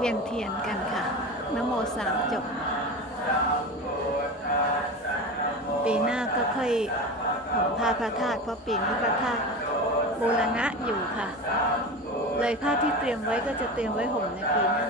เวียนเทียนกันค่ะนโมสามจบ ปีหน้าก็ค่อยห่มผ้าพระธาตุเพราะปีนี้พระธาตุบูรณะอยู่ค่ะ เลยผ้าที่เตรียมไว้ก็จะเตรียมไว้ห่มในปีหน้า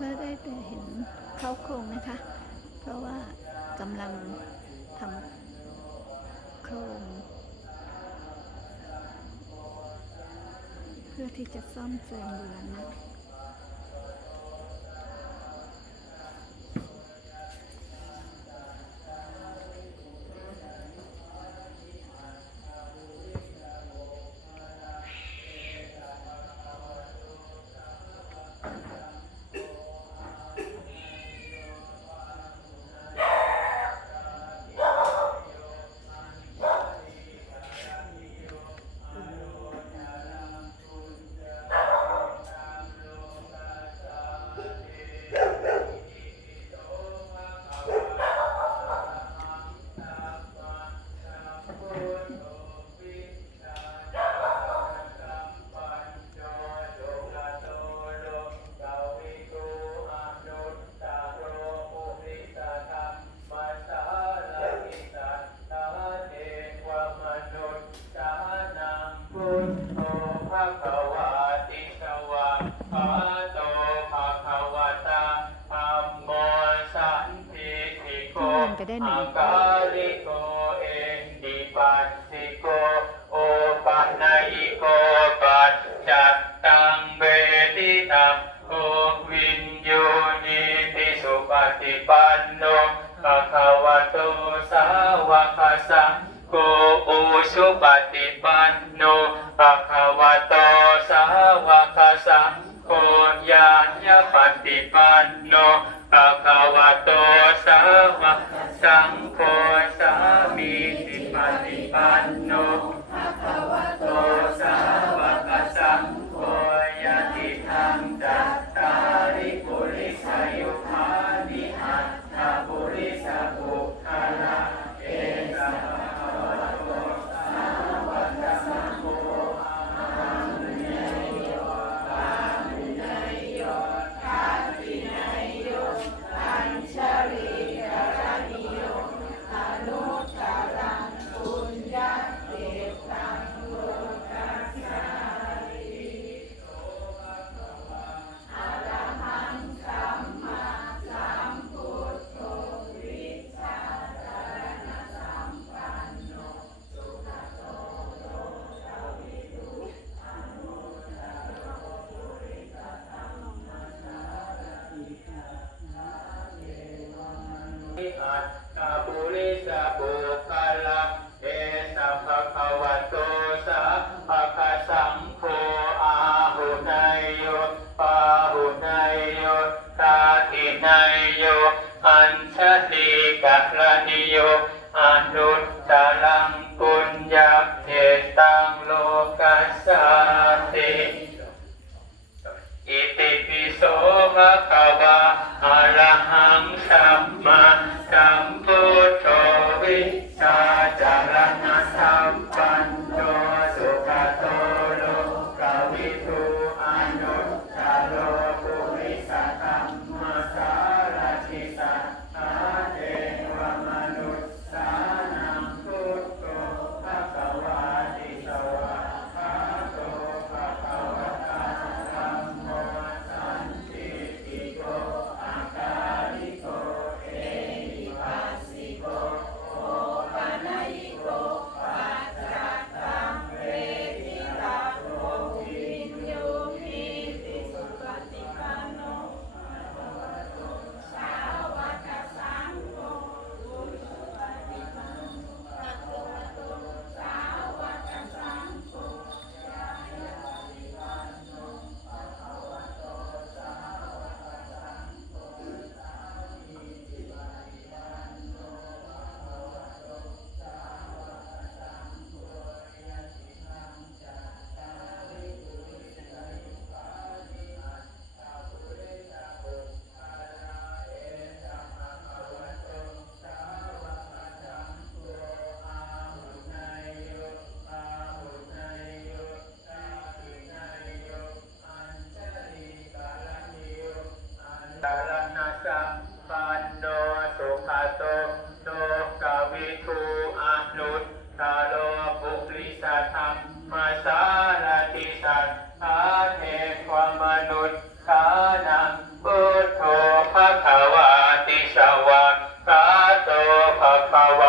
ก็ได้แต่เห็นเข้าโครงนะคะ เพราะว่ากำลังทำโครง เพื่อที่จะซ่อมแซมบูรณะ ได้หนึ่งอากาลิโกเอนดิปัสสิโกโอปันญิโกปัจจัตตังเบติตังโอวินโยนิติสุปฏิปันโนภะคะวะโตสาวกสังโฆโอสุปฏิปันโนภะคะวะโต สาวกสัง อัญชลีกะระนิโยอนุตตรังปุญญาเทตังโลกัสสาติอิติปิโสภะคะวะอะระหังสัมมาสัมพุทโธวิชาจารณะสัม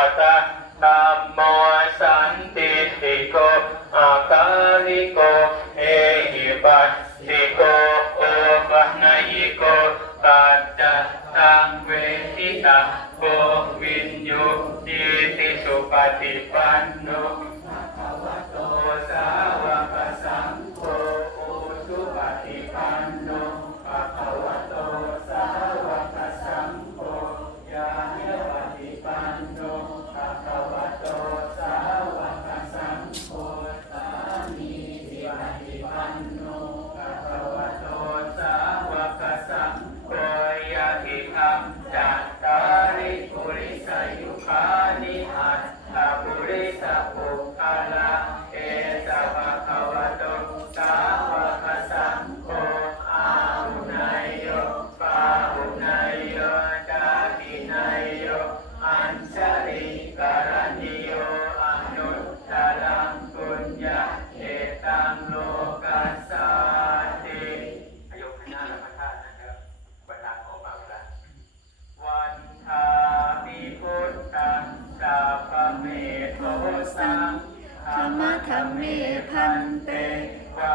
जाता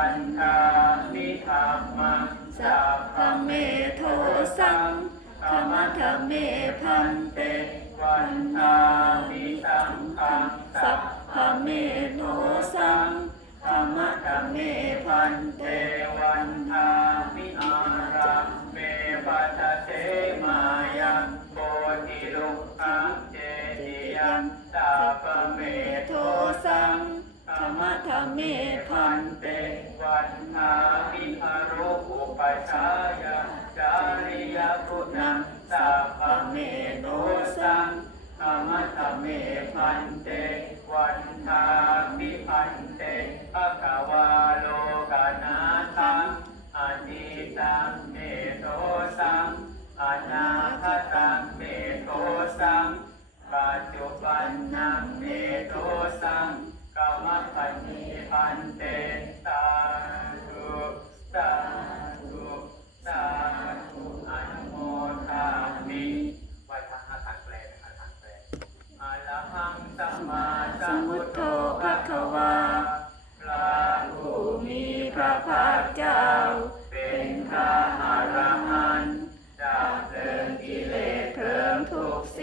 ปัญจามิธรรมะสัพพเมโทสังธรรมะธรรมเมพันเตวันนามิธรรมะสัพพเมโทสังธรรมะธรรมเมพันเตวันนามิอารัมเมปัสเต พันเตวันทามิพันเตภะคะวาโลกานาทังอนิตังเมโทสังอนาคตังเมโทสังปัจจุบันนังเมโทสังกามปัญญพันเตตา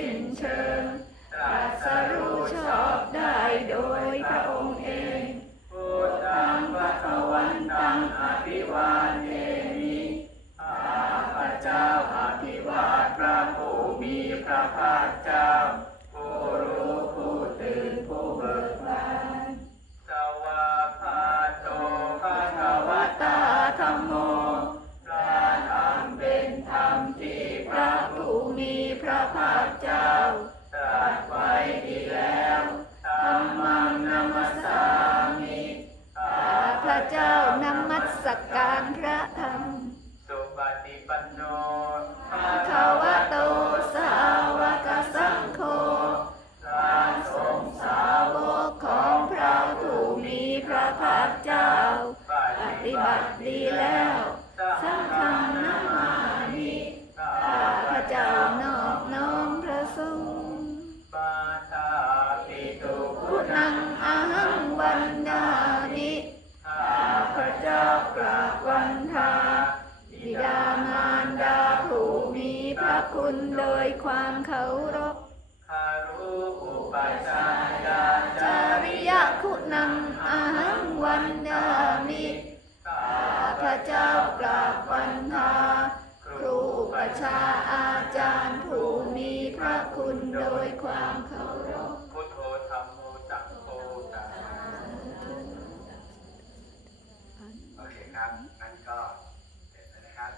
สิ้นเชิงตรัสรู้ชอบได้โดยพระองค์เองพุทธังพระวันตังอภิวาเทมิข้าพเจ้าอภิวาพระผู้มีพระภาคเจ้า คุณโดยความเคารพครุปชายาจาริยคุณังอาหังวันดามิข้าพระเจ้ากราบวันทาครูประชา